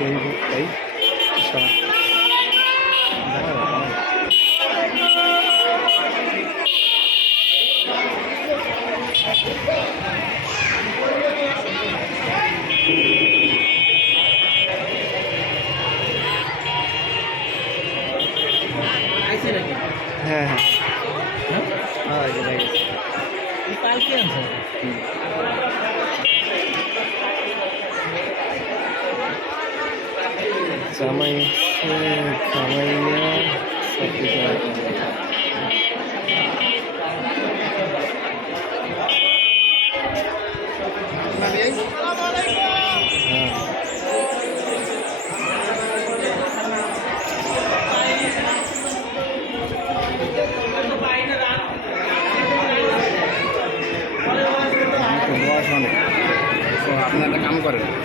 এই এই সব আইসে নাকি হ্যাঁ হ্যাঁ হ্যাঁ হ্যাঁ এই যে জামাই খামাইয়া আপনারা কাম করেন।